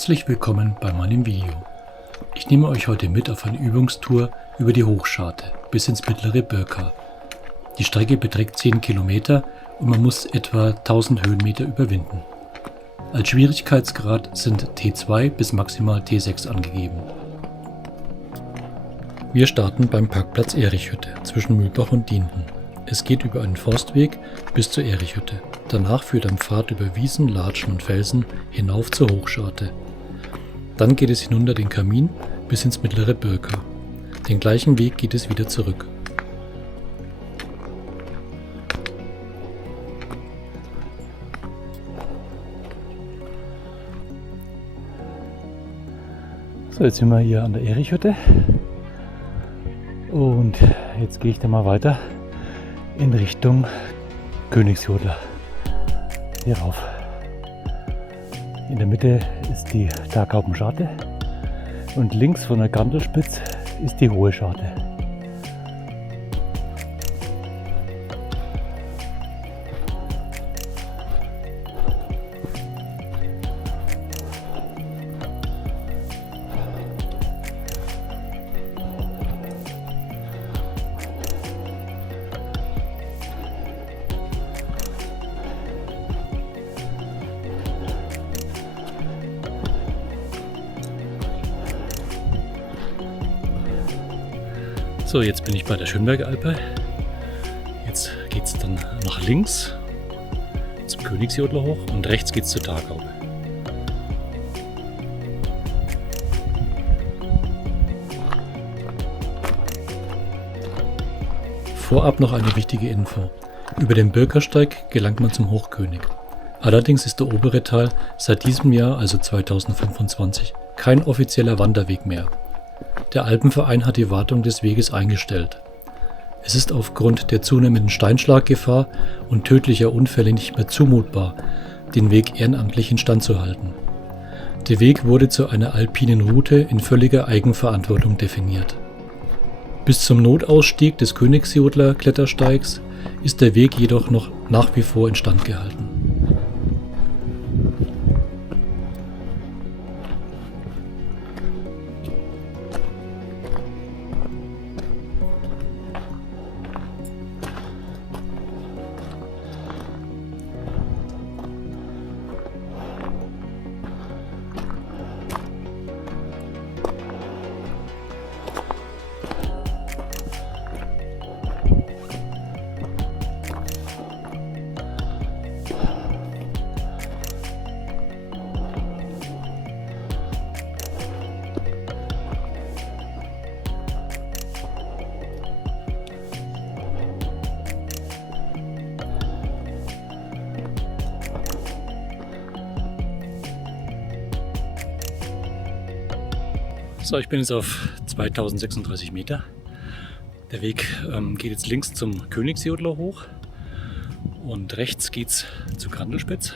Herzlich willkommen bei meinem Video. Ich nehme euch heute mit auf eine Übungstour über die Hochscharte bis ins mittlere Birka. Die Strecke beträgt 10 Kilometer und man muss etwa 1000 Höhenmeter überwinden. Als Schwierigkeitsgrad sind T2 bis maximal T6 angegeben. Wir starten beim Parkplatz Erichhütte zwischen Mühlbach und Dienden. Es geht über einen Forstweg bis zur Erichhütte. Danach führt ein Pfad über Wiesen, Latschen und Felsen hinauf zur Hochscharte. Dann geht es hinunter den Kamin bis ins mittlere Birka. Den gleichen Weg geht es wieder zurück. So, jetzt sind wir hier an der Erichhütte und jetzt gehe ich dann mal weiter in Richtung Königsjodler hier rauf. In der Mitte ist die Tagaupenscharte und links von der Grandelspitz ist die Hohe Scharte. So, jetzt bin ich bei der Schönberger Alpe. Jetzt geht es dann nach links zum Königsjodler hoch und rechts geht es zur Tagaupe. Vorab noch eine wichtige Info. Über den Birkersteig gelangt man zum Hochkönig. Allerdings ist der obere Teil seit diesem Jahr, also 2025, kein offizieller Wanderweg mehr. Der Alpenverein hat die Wartung des Weges eingestellt. Es ist aufgrund der zunehmenden Steinschlaggefahr und tödlicher Unfälle nicht mehr zumutbar, den Weg ehrenamtlich instand zu halten. Der Weg wurde zu einer alpinen Route in völliger Eigenverantwortung definiert. Bis zum Notausstieg des Königsjodler Klettersteigs ist der Weg jedoch noch nach wie vor instand gehalten. So, ich bin jetzt auf 2036 Meter. Der Weg geht jetzt links zum Königsjodler hoch und rechts geht es zu Grandelspitz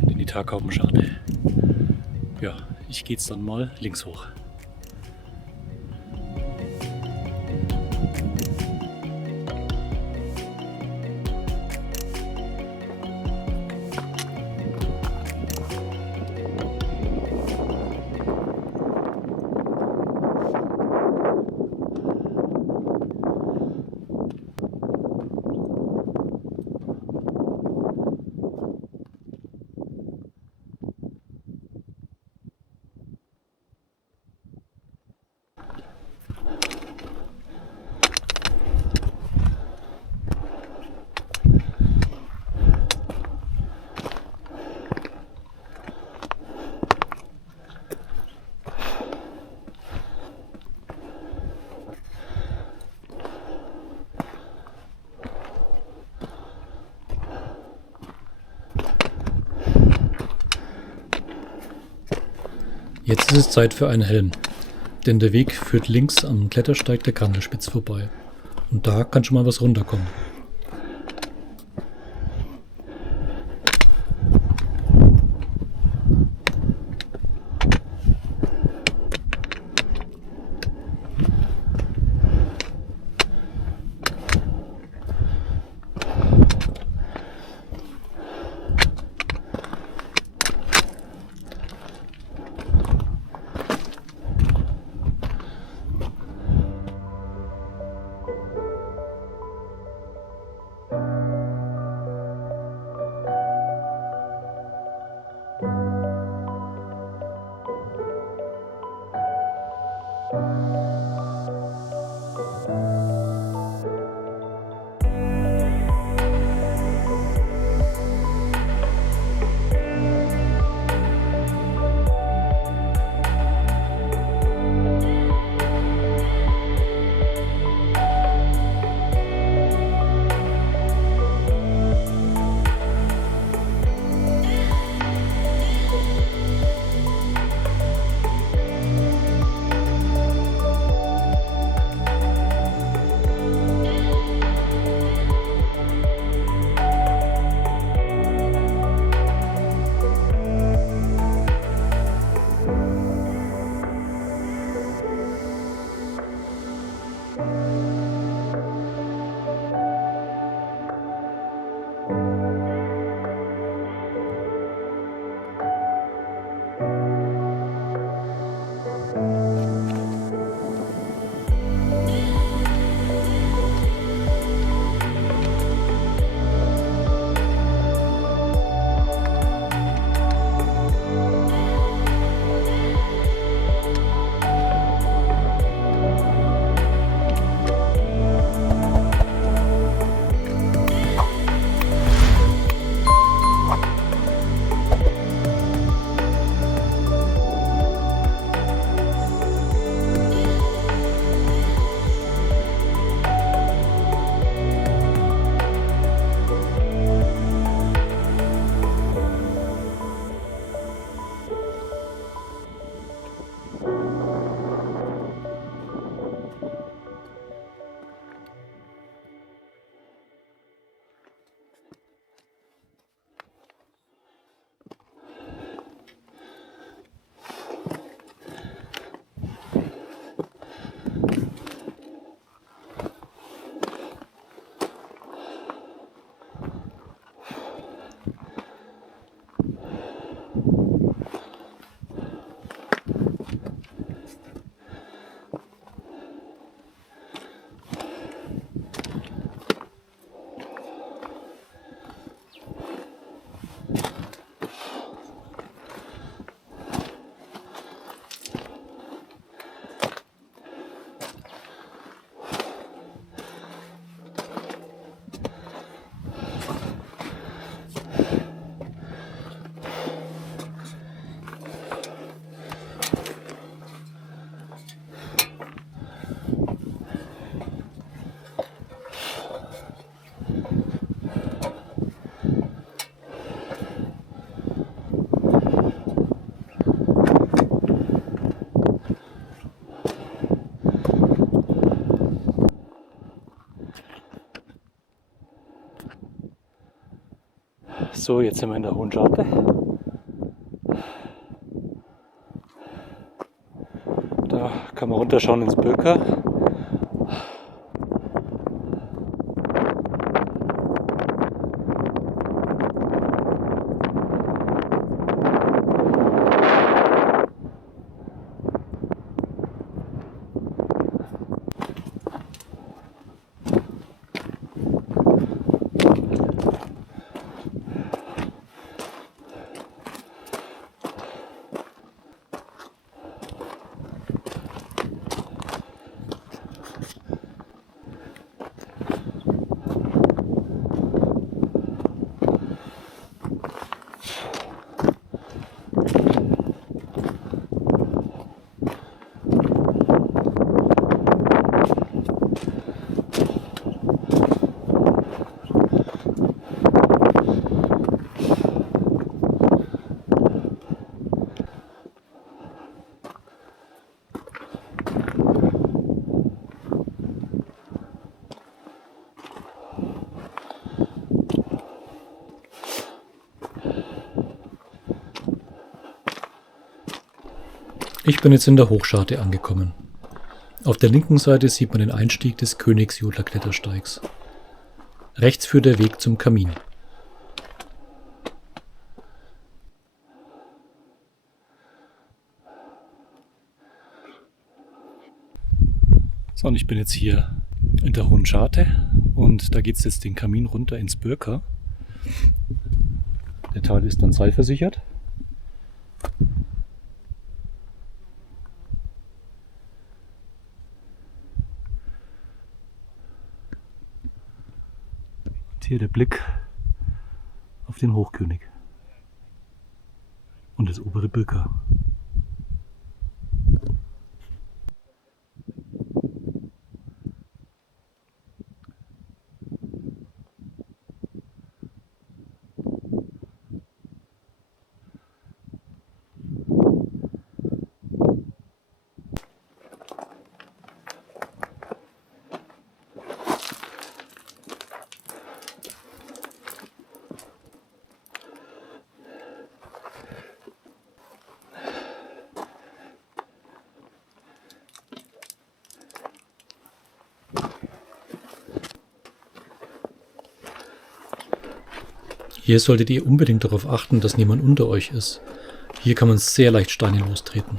und in die Tagaupenscharte. Ja, ich gehe jetzt dann mal links hoch. Jetzt ist es Zeit für einen Helm, denn der Weg führt links am Klettersteig der Grandelspitz vorbei. Und da kann schon mal was runterkommen. So, jetzt sind wir in der Hohen Scharte. Da kann man runterschauen ins Böker. Ich bin jetzt in der Hochscharte angekommen. Auf der linken Seite sieht man den Einstieg des Königsjodler-Klettersteigs. Rechts führt der Weg zum Kamin. So, und ich bin jetzt hier in der Hohen Scharte und da geht es jetzt den Kamin runter ins Böker. Der Teil ist dann seilversichert. hier der Blick auf den Hochkönig und das obere Birka. Hier solltet ihr unbedingt darauf achten, dass niemand unter euch ist. Hier kann man sehr leicht Steine lostreten.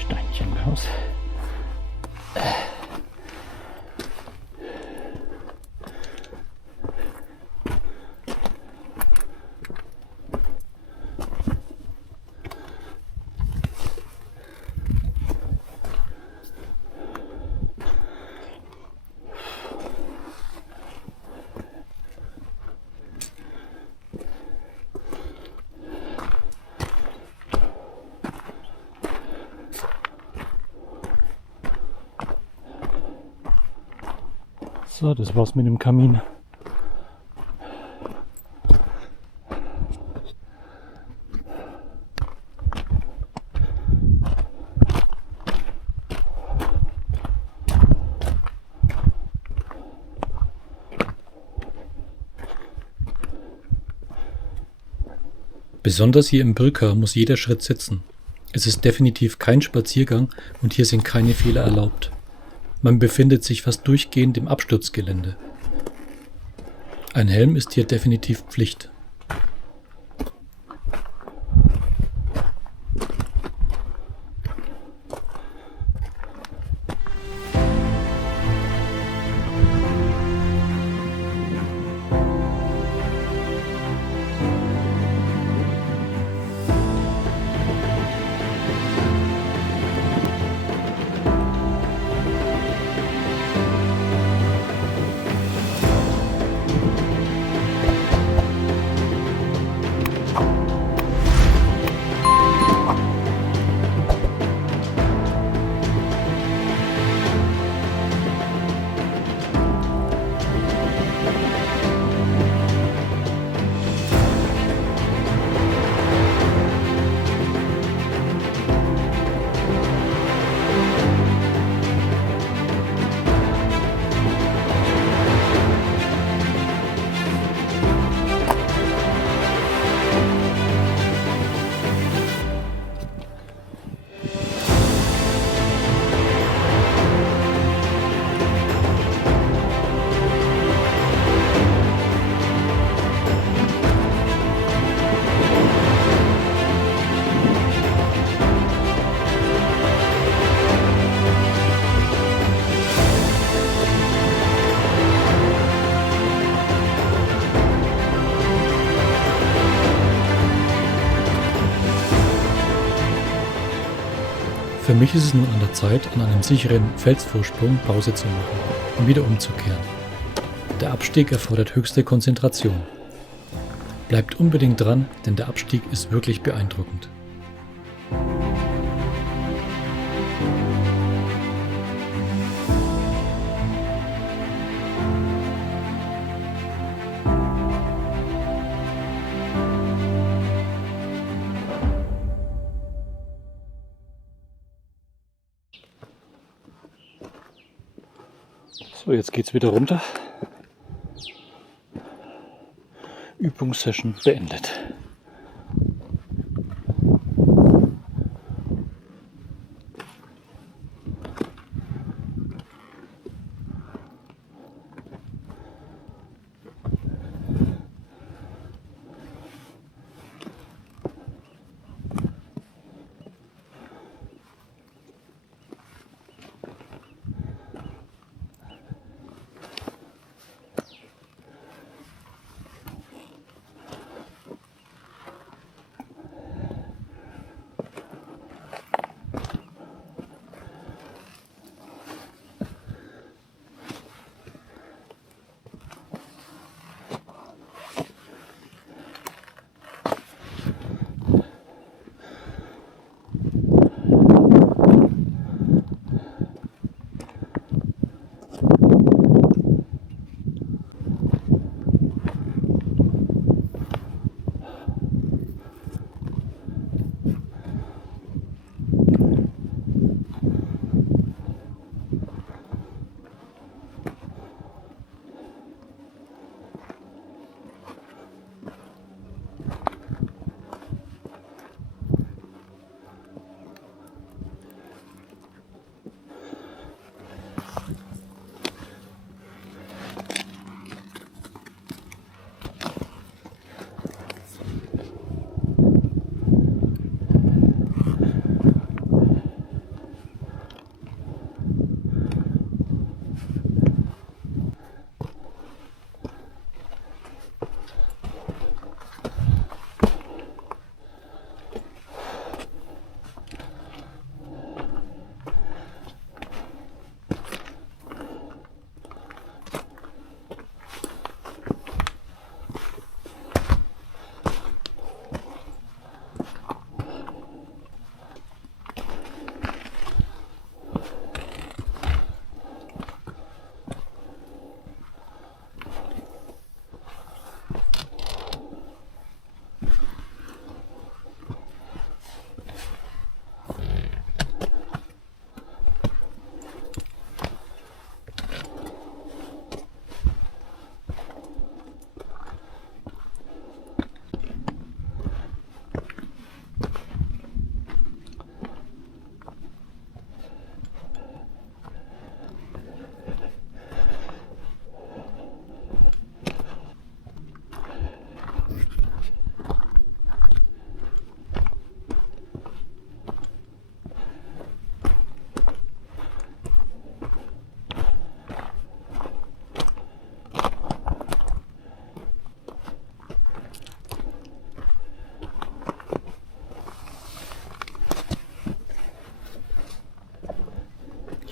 Steinchen raus. So, das war's mit dem Kamin. Besonders hier im Birka muss jeder Schritt sitzen. Es ist definitiv kein Spaziergang und hier sind keine Fehler erlaubt. Man befindet sich fast durchgehend im Absturzgelände. Ein Helm ist hier definitiv Pflicht. Für mich ist es nun an der Zeit, an einem sicheren Felsvorsprung Pause zu machen, um wieder umzukehren. Der Abstieg erfordert höchste Konzentration. Bleibt unbedingt dran, denn der Abstieg ist wirklich beeindruckend. So, jetzt geht's wieder runter. Übungssession beendet.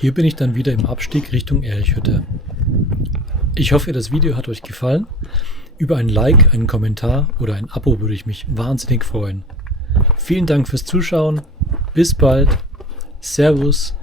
Hier bin ich dann wieder im Abstieg Richtung Elchhütte. Ich hoffe, das Video hat euch gefallen. Über ein Like, einen Kommentar oder ein Abo würde ich mich wahnsinnig freuen. Vielen Dank fürs Zuschauen. Bis bald. Servus.